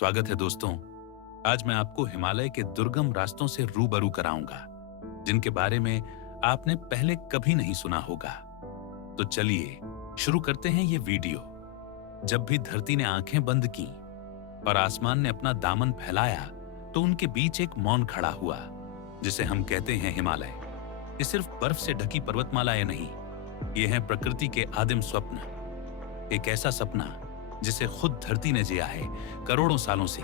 स्वागत है दोस्तों। आज मैं आपको हिमालय के दुर्गम रास्तों से रूबरू कराऊंगा, जिनके बारे में आपने पहले कभी नहीं सुना होगा। तो चलिए शुरू करते हैं ये वीडियो। जब भी धरती ने आंखें बंद की और आसमान ने अपना दामन फैलाया, तो उनके बीच एक मौन खड़ा हुआ, जिसे हम कहते हैं हिमालय। ये सिर्फ बर्फ से ढकी पर्वतमालाएं नहीं, ये हैं प्रकृति के आदिम स्वप्न। एक ऐसा सपना जिसे खुद धरती ने जिया है करोड़ों सालों से,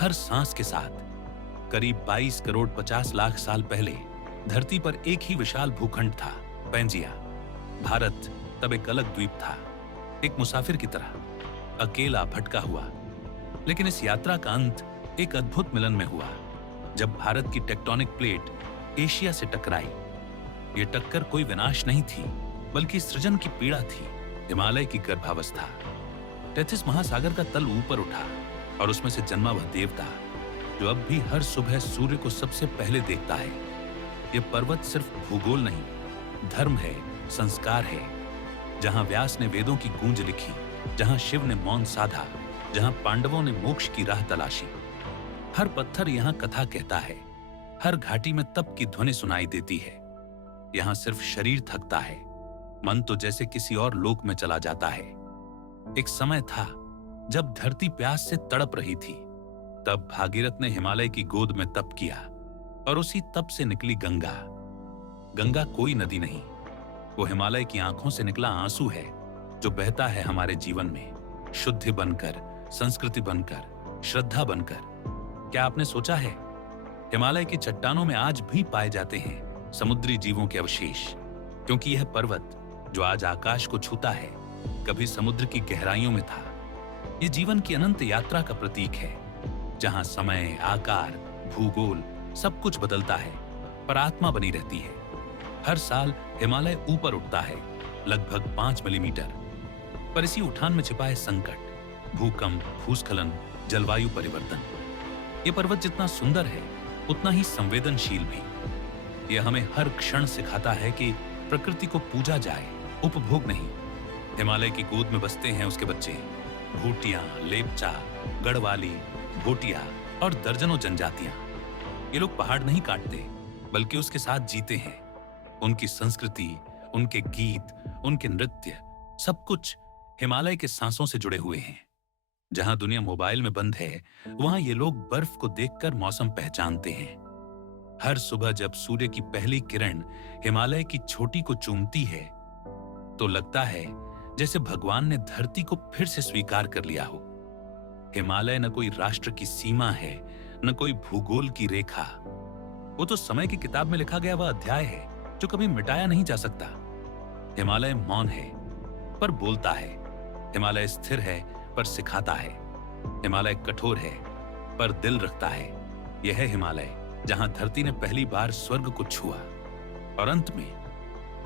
हर सांस के साथ। करीब 22 करोड़ 50 लाख साल पहले धरती पर एक ही विशाल भूखंड था, पैंजिया। भारत तब एक अलग द्वीप था, एक मुसाफिर की तरह, अकेला भटका हुआ। लेकिन इस यात्रा का अंत एक अद्भुत मिलन में हुआ, जब भारत की टेक्टोनिक प्लेट एशिया से टकराई। ये टक्कर कोई विनाश नहीं थी, बल्कि सृजन की पीड़ा थी, हिमालय की गर्भावस्था। टेथिस महासागर का तल ऊपर उठा और उसमें से जन्मा वह देवता, जो अब भी हर सुबह सूर्य को सबसे पहले देखता है। यह पर्वत सिर्फ भूगोल नहीं, धर्म है, संस्कार है। जहां व्यास ने वेदों की गूंज लिखी, जहां शिव ने मौन साधा, जहां पांडवों ने मोक्ष की राह तलाशी। हर पत्थर यहां कथा कहता है, हर घाटी में तप की ध्वनि सुनाई देती है। यहां सिर्फ शरीर थकता है, मन तो जैसे किसी और लोक में चला जाता है। एक समय था जब धरती प्यास से तड़प रही थी। तब भागीरथ ने हिमालय की गोद में तप किया, और उसी तप से निकली गंगा। गंगा कोई नदी नहीं, वो हिमालय की आंखों से निकला आंसू है, जो बहता है हमारे जीवन में, शुद्धि बनकर, संस्कृति बनकर, श्रद्धा बनकर। क्या आपने सोचा है, हिमालय की चट्टानों में आज भी पाए जाते हैं समुद्री जीवों के अवशेष, क्योंकि यह पर्वत जो आज आकाश को छूता है, कभी समुद्र की गहराइयों में था। ये जीवन की अनंत यात्रा का प्रतीक है, जहां समय, आकार, भूगोल सब कुछ बदलता है, पर आत्मा बनी रहती है। हर साल हिमालय ऊपर उठता है, लगभग 5 मिलीमीटर। पर इसी उठान में छिपा है संकट, भूकंप, भूस्खलन, जलवायु परिवर्तन। ये पर्वत जितना सुंदर है, उतना ही संवेदनशील भी। यह हमें हर क्षण सिखाता है कि प्रकृति को पूजा जाए, उपभोग नहीं। हिमालय की गोद में बसते हैं उसके बच्चे, भूटिया, लेपचा, गढ़वाली, भोटिया और दर्जनों जनजातियां। ये लोग पहाड़ नहीं काटते, बल्कि उसके साथ जीते हैं। उनकी संस्कृति, उनके गीत, उनके नृत्य, सब कुछ हिमालय के सांसों से जुड़े हुए हैं। जहां दुनिया मोबाइल में बंद है, वहां ये लोग बर्फ को देखकर मौसम पहचानते हैं। हर सुबह जब सूर्य की पहली किरण हिमालय की चोटी को चूमती है, तो लगता है जैसे भगवान ने धरती को फिर से स्वीकार कर लिया हो। हिमालय न कोई राष्ट्र की सीमा है, न कोई भूगोल की रेखा। वो तो समय की किताब में लिखा गया वह अध्याय है, जो कभी मिटाया नहीं जा सकता। हिमालय मौन है, पर बोलता है। हिमालय स्थिर है, पर सिखाता है। हिमालय कठोर है, पर दिल रखता है। यह है हिमालय, जहां धरती ने पहली बार स्वर्ग को छुआ। और अंत में,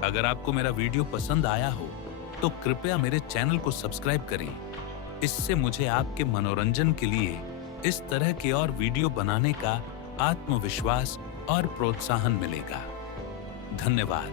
अगर आपको मेरा वीडियो पसंद आया हो, तो कृपया मेरे चैनल को सब्सक्राइब करें। इससे मुझे आपके मनोरंजन के लिए इस तरह के और वीडियो बनाने का आत्मविश्वास और प्रोत्साहन मिलेगा। धन्यवाद।